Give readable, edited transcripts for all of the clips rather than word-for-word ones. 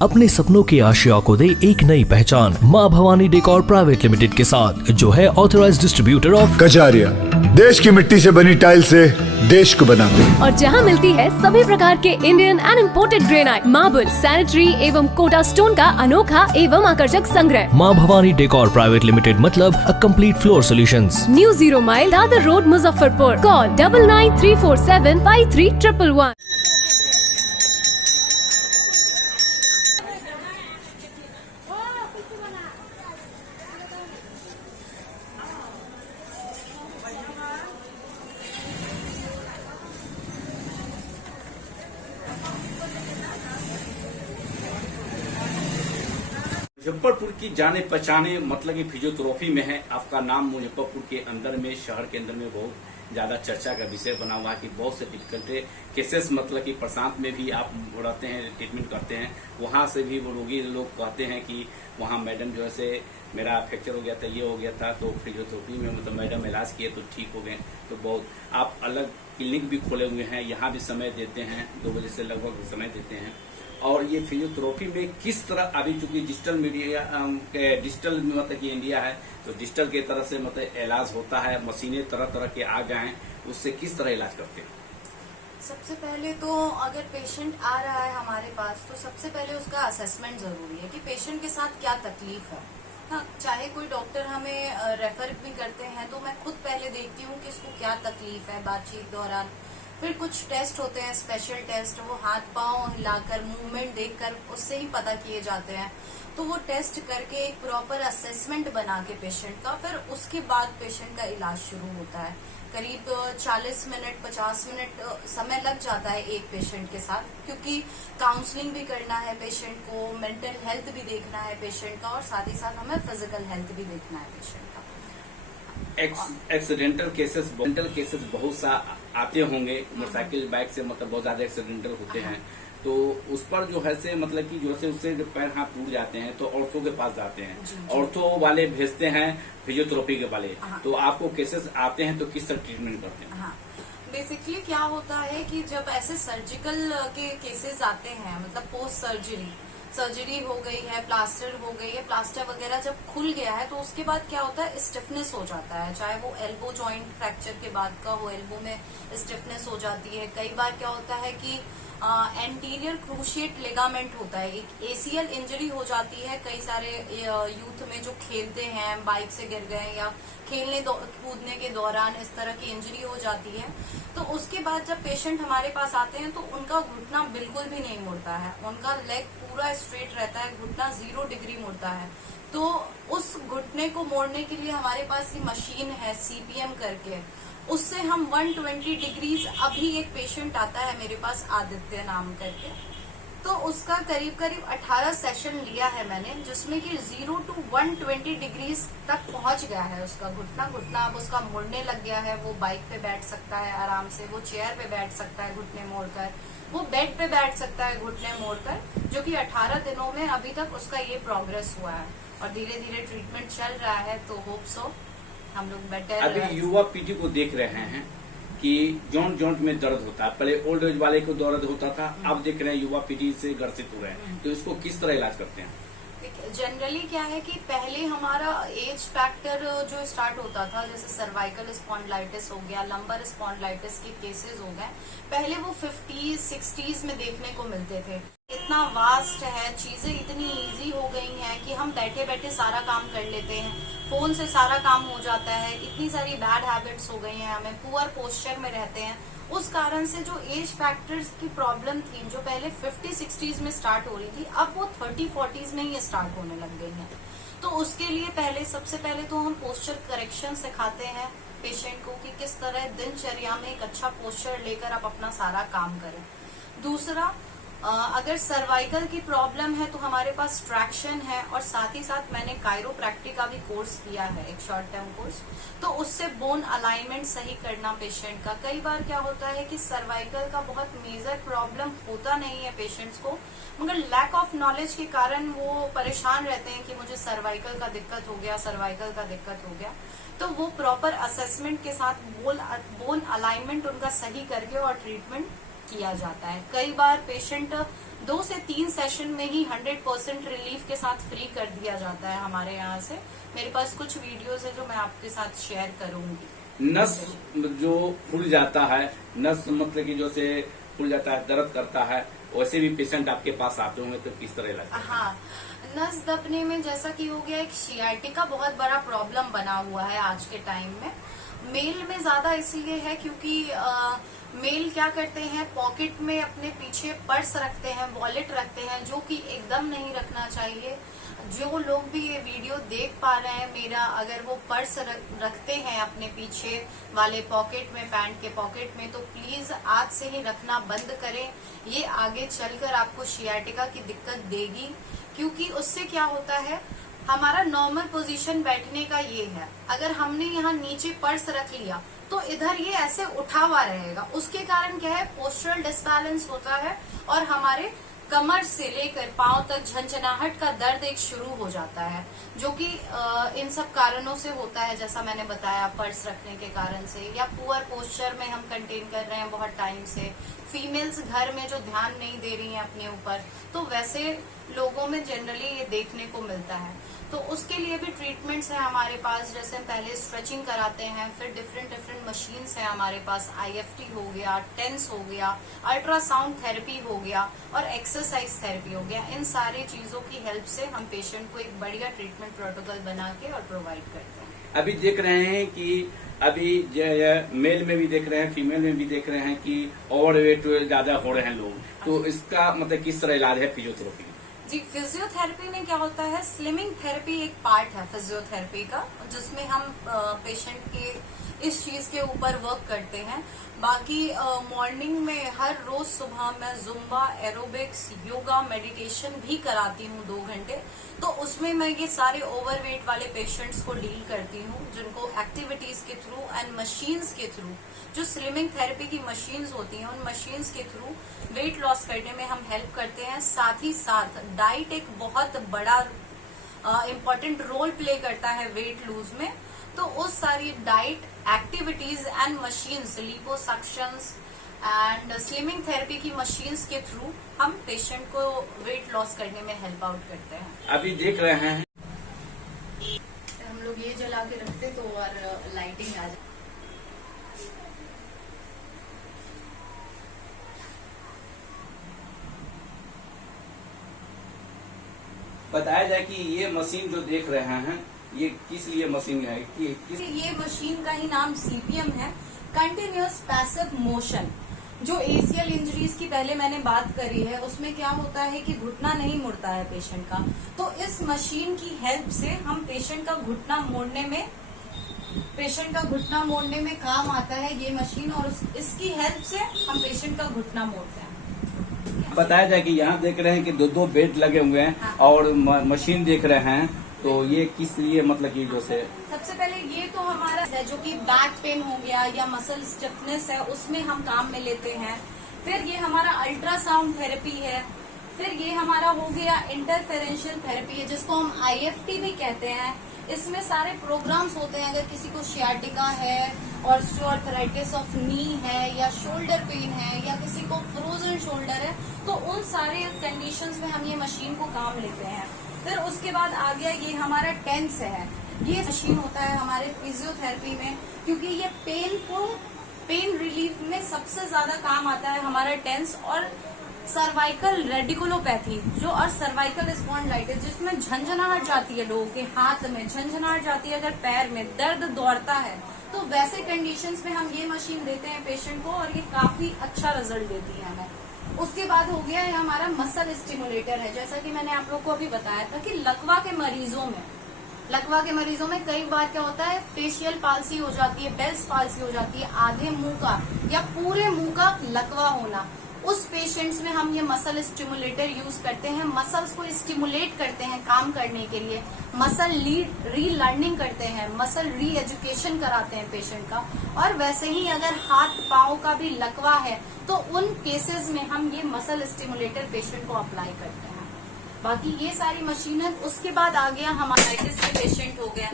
अपने सपनों की आशिया को दे एक नई पहचान माँ भवानी डेकोर प्राइवेट लिमिटेड के साथ, जो है ऑथराइज्ड डिस्ट्रीब्यूटर ऑफ कजारिया। देश की मिट्टी से बनी टाइल से देश को बनाते हैं। और जहाँ मिलती है सभी प्रकार के Indian and imported granite, marble, sanitary एवं कोटा स्टोन का अनोखा एवं आकर्षक संग्रह। माँ भवानी डेकोर प्राइवेट लिमिटेड मतलब a complete floor solutions. New 0 mile Dadar road, Muzaffarpur. Call 9934753111। Muzaffarpur की जाने पहचाने मतलब कि फिजियोथेरेपी में है। आपका नाम मुजफ्फरपुर के अंदर में, शहर के अंदर में बहुत ज्यादा चर्चा का विषय बना हुआ है कि बहुत से डिफिकल्ट केसेस मतलब कि प्रशांत में भी आप रहते हैं, ट्रीटमेंट करते हैं। वहां से भी वो रोगी लोग कहते हैं कि वहां मैडम जो है मेरा फ्रैक्चर हो गया था, ये हो गया था, तो फिजियोथेरेपी में मतलब मैडम इलाज किए तो ठीक हो गए। तो बहुत आप अलग क्लिनिक भी खोले हुए हैं, यहाँ भी समय देते हैं, 2 बजे से लगभग समय देते हैं। और ये फिजियोथेरेपी में किस तरह अभी चूंकि डिजिटल मीडिया डिजिटल मतलब कि इंडिया है, तो डिजिटल के तरह से मतलब इलाज होता है, मशीनें तरह तरह के आ गए हैं, उससे किस तरह इलाज करते हैं? सबसे पहले तो अगर पेशेंट आ रहा है हमारे पास, तो सबसे पहले उसका असेसमेंट जरूरी है कि पेशेंट के साथ क्या तकलीफ है। हाँ, चाहे कोई डॉक्टर हमें रेफर भी करते हैं तो मैं खुद पहले देखती हूँ कि इसको क्या तकलीफ है बातचीत दौरान। फिर कुछ टेस्ट होते हैं, स्पेशल टेस्ट, वो हाथ पांव हिलाकर मूवमेंट देखकर उससे ही पता किए जाते हैं। तो वो टेस्ट करके एक प्रॉपर असेसमेंट बना के पेशेंट का, फिर उसके बाद पेशेंट का इलाज शुरू होता है। करीब 40 मिनट 50 मिनट समय लग जाता है एक पेशेंट के साथ, क्योंकि काउंसलिंग भी करना है पेशेंट को, मेंटल हेल्थ भी देखना है पेशेंट का, और साथ ही साथ हमें फिजिकल हेल्थ भी देखना है पेशेंट का। एक्सीडेंटल केसेस बहुत सा आते होंगे, मोटरसाइकिल बाइक से मतलब बहुत ज्यादा एक्सीडेंटल होते हैं, तो उस पर जो है से मतलब कि जो है उससे जो पैर हाथ टूट जाते हैं तो ऑर्थो के पास जाते हैं, ऑर्थो वाले भेजते हैं फिजियोथेरेपी के वाले। तो आपको केसेस आते हैं तो किस तरह ट्रीटमेंट करते हैं? बेसिकली क्या होता है कि जब ऐसे सर्जिकल के केसेस आते हैं, मतलब पोस्ट सर्जरी हो गई है, प्लास्टर हो गई है, प्लास्टर वगैरह जब खुल गया है, तो उसके बाद क्या होता है, स्टिफनेस हो जाता है। चाहे वो एल्बो जॉइंट फ्रैक्चर के बाद का हो, एल्बो में स्टिफनेस हो जाती है। कई बार क्या होता है कि एंटीरियर क्रूशिएट लिगामेंट होता है, एक एसीएल इंजरी हो जाती है। कई सारे यूथ में जो खेलते हैं, बाइक से गिर गए या खेलने कूदने के दौरान इस तरह की इंजरी हो जाती है। तो उसके बाद जब पेशेंट हमारे पास आते हैं तो उनका घुटना बिल्कुल भी नहीं मुड़ता है, उनका लेग पूरा स्ट्रेट रहता है, घुटना 0 डिग्री मुड़ता है। तो उस घुटने को मोड़ने के लिए हमारे पास ये मशीन है CPM करके, उससे हम 120 डिग्रीज, अभी एक पेशेंट आता है मेरे पास आदित्य नाम करके, तो उसका करीब 18 सेशन लिया है मैंने, जिसमें कि 0 to 120 डिग्रीज तक पहुंच गया है उसका घुटना। अब उसका मुड़ने लग गया है, वो बाइक पे बैठ सकता है आराम से, वो चेयर पे बैठ सकता है घुटने मोड़कर, वो बेड पे बैठ सकता है घुटने मोड़कर, जो कि 18 दिनों में अभी तक उसका ये प्रोग्रेस हुआ है। और धीरे धीरे ट्रीटमेंट चल रहा है, तो होप सो हम लोग बेटर। अभी युवा पीढ़ी को देख रहे हैं कि जॉइंट में दर्द होता है, पहले ओल्ड एज वाले को दर्द होता था, अब देख रहे हैं युवा पीढ़ी से ग्रसित हो रहे हैं, तो इसको किस तरह इलाज करते हैं? जनरली क्या है कि पहले हमारा एज फैक्टर जो स्टार्ट होता था, जैसे सर्वाइकल स्पॉन्डिलाइटिस हो गया, लंबर स्पॉन्डिलाइटिस के केसेस हो गए, पहले वो 50s 60s में देखने को मिलते थे। इतना वास्ट है, चीजें इतनी इजी हो गई हैं कि हम बैठे बैठे सारा काम कर लेते हैं, फोन से सारा काम हो जाता है, इतनी सारी बैड हैबिट्स हो गई हैं, हमें पुअर पोस्चर में रहते हैं। उस कारण से जो एज फैक्टर्स की प्रॉब्लम थी, जो पहले 50-60s में स्टार्ट हो रही थी, अब वो 30-40s में ही स्टार्ट होने लग गई है। तो उसके लिए सबसे पहले तो हम पोस्चर करेक्शन सिखाते हैं पेशेंट को कि किस तरह दिनचर्या में एक अच्छा पोस्चर लेकर आप अपना सारा काम करें। दूसरा, अगर सर्वाइकल की प्रॉब्लम है तो हमारे पास ट्रैक्शन है, और साथ ही साथ मैंने कायरोप्रैक्टिक का भी कोर्स किया है, एक शॉर्ट टर्म कोर्स, तो उससे बोन अलाइनमेंट सही करना पेशेंट का। कई बार क्या होता है कि सर्वाइकल का बहुत मेजर प्रॉब्लम होता नहीं है पेशेंट्स को, मगर लैक ऑफ नॉलेज के कारण वो परेशान रहते हैं कि मुझे सर्वाइकल का दिक्कत हो गया, सर्वाइकल का दिक्कत हो गया। तो वो प्रॉपर असेसमेंट के साथ बोन अलाइनमेंट उनका सही करके और ट्रीटमेंट किया जाता है। कई बार पेशेंट 2 से 3 सेशन में ही 100% रिलीफ के साथ फ्री कर दिया जाता है हमारे यहाँ से। मेरे पास कुछ वीडियोस है जो मैं आपके साथ शेयर करूंगी। नस जो फूल जाता है, नस मतलब कि जो से फूल जाता है, दर्द करता है, वैसे भी पेशेंट आपके पास आते होंगे तो किस तरह लगता है? हाँ, नस दबने में जैसा कि हो गया, एक सियाटिका बहुत बड़ा प्रॉब्लम बना हुआ है आज के टाइम में। मेल में ज्यादा इसलिए है क्योंकि मेल क्या करते हैं, पॉकेट में अपने पीछे पर्स रखते हैं, वॉलेट रखते हैं, जो कि एकदम नहीं रखना चाहिए। जो लोग भी ये वीडियो देख पा रहे हैं मेरा, अगर वो पर्स रखते हैं अपने पीछे वाले पॉकेट में, पैंट के पॉकेट में, तो प्लीज आज से ही रखना बंद करें। ये आगे चलकर आपको सियाटिका की दिक्कत देगी, क्योंकि उससे क्या होता है, हमारा नॉर्मल पोजीशन बैठने का ये है, अगर हमने यहाँ नीचे पर्स रख लिया तो इधर ये ऐसे उठा हुआ रहेगा। उसके कारण क्या है, पोस्चरल डिसबैलेंस होता है और हमारे कमर से लेकर पांव तक झंझनाहट का दर्द एक शुरू हो जाता है, जो कि इन सब कारणों से होता है। जैसा मैंने बताया, पर्स रखने के कारण से, या पुअर पोस्चर में हम कंटेन कर रहे हैं बहुत टाइम से, फीमेल्स घर में जो ध्यान नहीं दे रही हैं अपने ऊपर, तो वैसे लोगों में जनरली ये देखने को मिलता है। तो उसके लिए भी ट्रीटमेंट्स है हमारे पास। जैसे हम पहले स्ट्रेचिंग कराते हैं, फिर डिफरेंट मशीन्स हैं हमारे पास। IFT हो गया, टेंस हो गया, अल्ट्रासाउंड थेरेपी हो गया और एक्सरसाइज थेरेपी हो गया। इन सारी चीजों की हेल्प से हम पेशेंट को एक बढ़िया ट्रीटमेंट प्रोटोकॉल बना के और प्रोवाइड करते हैं। अभी देख रहे हैं कि अभी मेल में भी देख रहे हैं, फीमेल में भी देख रहे हैं कि ओवरवेट ज्यादा हो रहे हैं लोग, तो इसका मतलब किस तरह इलाज है फिजियोथेरेपी? जी, फिजियोथेरेपी में क्या होता है, स्लिमिंग थेरेपी एक पार्ट है फिजियोथेरेपी का, जिसमें हम पेशेंट के इस चीज के ऊपर वर्क करते हैं। बाकी मॉर्निंग में हर रोज सुबह मैं जुम्बा, एरोबिक्स, योगा, मेडिटेशन भी कराती हूँ 2 घंटे। तो उसमें मैं ये सारे ओवरवेट वाले पेशेंट्स को डील करती हूँ, जिनको एक्टिविटीज के थ्रू एंड मशीन्स के थ्रू, जो स्लिमिंग थेरेपी की मशीन्स होती हैं, उन मशीन्स के थ्रू वेट लॉस करने में हम हेल्प करते हैं। साथ ही साथ डाइट एक बहुत बड़ा इम्पोर्टेंट रोल प्ले करता है वेट लूज में। तो उस सारी diet, activities and machines, liposuctions and slimming therapy की मशीन्स के थ्रू हम पेशेंट को वेट लॉस करने में हेल्प आउट करते हैं। अभी देख रहे हैं हम लोग ये जला के रखते तो और लाइटिंग आ जाए। बताया जाए कि ये मशीन जो देख रहे हैं, ये किस लिए मशीन है? ये मशीन का ही नाम CPM है, कंटिन्यूअस पैसिव मोशन। जो ACL इंजरीज की पहले मैंने बात करी है, उसमें क्या होता है कि घुटना नहीं मुड़ता है पेशेंट का, तो इस मशीन की हेल्प से हम पेशेंट का घुटना मोड़ने में काम आता है ये मशीन, और इसकी हेल्प से हम पेशेंट का घुटना मोड़ते हैं। बताया जाए कि यहाँ देख रहे हैं कि 2 बेड लगे हुए हैं। हाँ। और मशीन देख रहे हैं, तो ये किस लिए मतलब कि जो से सबसे पहले ये तो हमारा है जो कि बैक पेन हो गया या मसल स्टिफनेस है, उसमें हम काम में लेते हैं। फिर ये हमारा अल्ट्रासाउंड थेरेपी है। फिर ये हमारा हो गया इंटरफेरेंशियल थेरेपी है, जिसको हम IFT भी कहते हैं। इसमें सारे प्रोग्राम्स होते हैं। अगर किसी को सियाटिका है, ऑस्टियोआर्थराइटिस ऑफ नी है, या शोल्डर पेन है, या किसी को फ्रोजन शोल्डर है, तो उन सारे कंडीशंस में हम ये मशीन को काम लेते हैं। फिर उसके बाद आ गया ये हमारा टेंस है। ये मशीन होता है हमारे फिजियोथेरेपी में, क्योंकि ये पेन रिलीफ में सबसे ज्यादा काम आता है हमारा टेंस। और सर्वाइकल रेडिकुलोपैथी जो, और सर्वाइकल स्पॉन्डिलाइटिस, जिसमें झंझनाहट जाती है, लोगों के हाथ में झंझनाहट जाती है, अगर पैर में दर्द दौड़ता है, तो वैसे कंडीशंस में हम ये मशीन देते हैं पेशेंट को, और ये काफी अच्छा रिजल्ट देती है हमें। उसके बाद हो गया है हमारा मसल स्टिमुलेटर है। जैसा कि मैंने आप लोग को अभी बताया था कि लकवा के मरीजों में कई बार क्या होता है, फेशियल पाल्सी हो जाती है, बेल्स पाल्सी हो जाती है, आधे मुंह का या पूरे मुंह का लकवा होना। उस पेशेंट्स में हम ये मसल स्टिमुलेटर यूज करते हैं, मसल्स को स्टिमुलेट करते हैं काम करने के लिए, मसल रीलर्निंग करते हैं, मसल री एजुकेशन कराते हैं पेशेंट का। और वैसे ही अगर हाथ पांव का भी लकवा है तो उन केसेस में हम ये मसल स्टिमुलेटर पेशेंट को अप्लाई करते हैं। बाकी ये सारी मशीनें। उसके बाद आ गया हमारा के पेशेंट हो गया,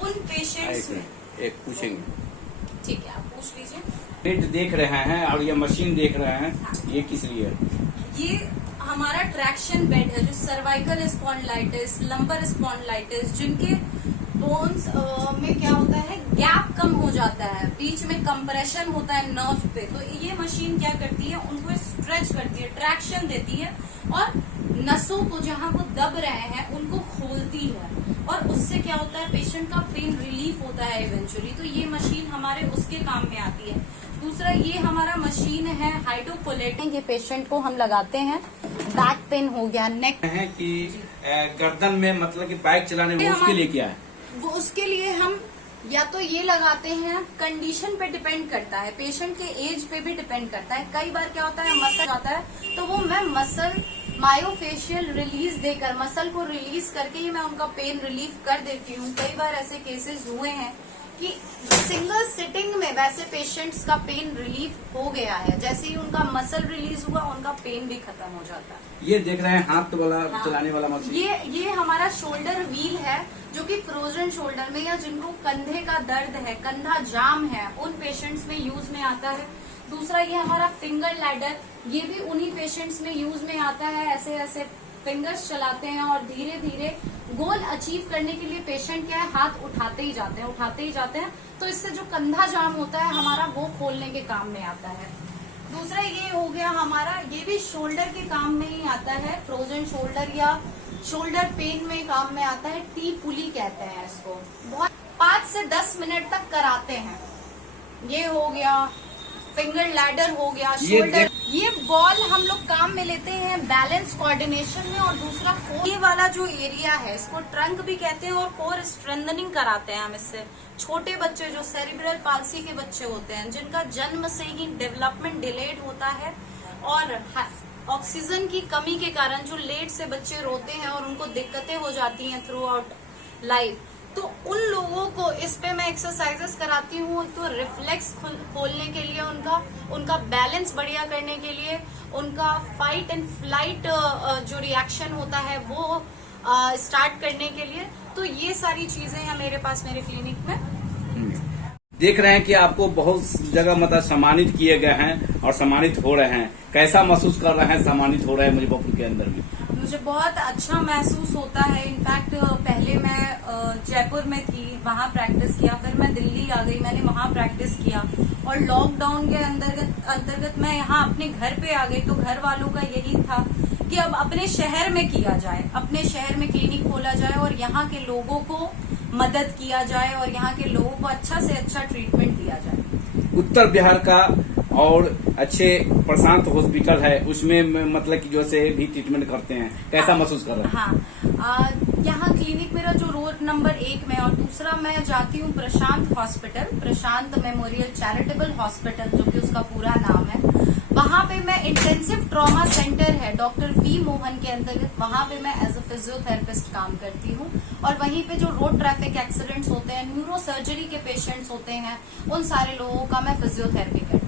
उन पेशेंट्स में एक पूछेंगे। ठीक है, आप पूछ लीजिए। पेट देख रहे हैं और ये मशीन देख रहे हैं, ये किस लिए है? ये हमारा ट्रैक्शन बेड है जो सर्वाइकल स्पॉन्डिलाइटिस, लंबर स्पॉन्डिलाइटिस, जिनके बोन्स में क्या होता है, गैप कम हो जाता है, बीच में कंप्रेशन होता है नर्व पे, तो ये मशीन क्या करती है, उनको स्ट्रेच करती है, ट्रैक्शन देती है और नसों को जहां वो दब रहे हैं उनको खोलती है, और उससे क्या होता है, पेशेंट का पेन रिलीफ होता है इवेंचुअली। तो ये मशीन हमारे उसके काम में आती है। दूसरा ये हमारा मशीन है हाइड्रोकोलेटिंग, ये पेशेंट को हम लगाते हैं, बैक पेन हो गया, नेक है कि गर्दन में मतलब कि बाइक चलाने में, उसके लिए क्या है? वो उसके लिए हम या तो ये लगाते हैं, कंडीशन पे डिपेंड करता है, पेशेंट के एज पे भी डिपेंड करता है। कई बार क्या होता है, मसल आता है तो वो मैं मसल मायोफेशियल रिलीज देकर, मसल को रिलीज करके ही मैं उनका पेन रिलीफ कर देती हूँ। कई बार ऐसे केसेस हुए हैं कि सिंगल सिटिंग में वैसे पेशेंट्स का पेन रिलीफ हो गया है, जैसे ही उनका मसल रिलीज हुआ उनका पेन भी खत्म हो जाता है। ये देख रहे हैं हाथ वाला चलाने वाला मशीन, ये हमारा शोल्डर व्हील है जो कि फ्रोजन शोल्डर में या जिनको कंधे का दर्द है, कंधा जाम है, उन पेशेंट्स में यूज में आता है। दूसरा ये हमारा फिंगर लैडर, ये भी उन्हीं पेशेंट्स में यूज में आता है। ऐसे ऐसे फिंगर्स चलाते हैं और धीरे धीरे गोल अचीव करने के लिए पेशेंट क्या है, हाथ उठाते ही जाते हैं, तो इससे जो कंधा जाम होता है हमारा, वो खोलने के काम में आता है। दूसरा ये हो गया हमारा, ये भी शोल्डर के काम में ही आता है, फ्रोजन शोल्डर या शोल्डर पेन में काम में आता है, टी पुली कहते हैं इसको। बहुत 5 से 10 मिनट तक कराते हैं। ये हो गया, फिंगर लैडर हो गया, शोल्डर। ये बॉल हम लोग काम में लेते हैं बैलेंस कोऑर्डिनेशन में, और दूसरा कोर, ये वाला जो एरिया है इसको ट्रंक भी कहते हैं, और कोर स्ट्रेंथनिंग कराते हैं हम इससे। छोटे बच्चे जो सेरिब्रल पाल्सी के बच्चे होते हैं, जिनका जन्म से ही डेवलपमेंट डिलेड होता है, और ऑक्सीजन की कमी के कारण जो लेट से बच्चे रोते हैं और उनको दिक्कतें हो जाती हैं थ्रू आउट लाइफ, तो उन लोगों को इस पे मैं एक्सरसाइजेस कराती हूँ। तो रिफ्लेक्स खोलने के लिए, उनका बैलेंस बढ़िया करने के लिए, उनका फाइट एंड फ्लाइट जो रिएक्शन होता है वो स्टार्ट करने के लिए। तो ये सारी चीजें हैं मेरे पास, मेरे क्लिनिक में। देख रहे हैं कि आपको बहुत जगह मतलब सम्मानित किए गए हैं और सम्मानित हो रहे हैं, कैसा महसूस कर रहे हैं, सम्मानित हो रहे हैं मुजफ्फरपुर के अंदर में? मुझे बहुत अच्छा महसूस होता है। इनफैक्ट पहले मैं जयपुर में थी, वहाँ प्रैक्टिस किया, फिर मैं दिल्ली आ गई, मैंने वहाँ प्रैक्टिस किया, और लॉकडाउन के अंतर्गत मैं यहाँ अपने घर पे आ गई। तो घर वालों का यही था कि अब अपने शहर में किया जाए, अपने शहर में क्लिनिक खोला जाए और यहाँ के लोगों को मदद किया जाए और यहाँ के लोगों को अच्छा से अच्छा ट्रीटमेंट दिया जाए। उत्तर बिहार का और अच्छे प्रशांत हॉस्पिटल है, उसमें मतलब कि जो से भी ट्रीटमेंट करते हैं, कैसा महसूस कर रहे हैं? हाँ, यहाँ क्लिनिक मेरा जो रोड नंबर 1 में, और दूसरा मैं जाती हूँ प्रशांत हॉस्पिटल, प्रशांत मेमोरियल चैरिटेबल हॉस्पिटल जो कि उसका पूरा नाम है। वहाँ पे मैं इंटेंसिव ट्रॉमा सेंटर है डॉक्टर वी मोहन के अंतर्गत, वहाँ पे मैं एज अ फिजियोथेरेपिस्ट काम करती हूँ। और वहीं पे जो रोड ट्रैफिक एक्सीडेंट्स होते हैं, न्यूरो सर्जरी के पेशेंट्स होते हैं, उन सारे लोगों का मैं फिजियोथेरेपी करती हूँ।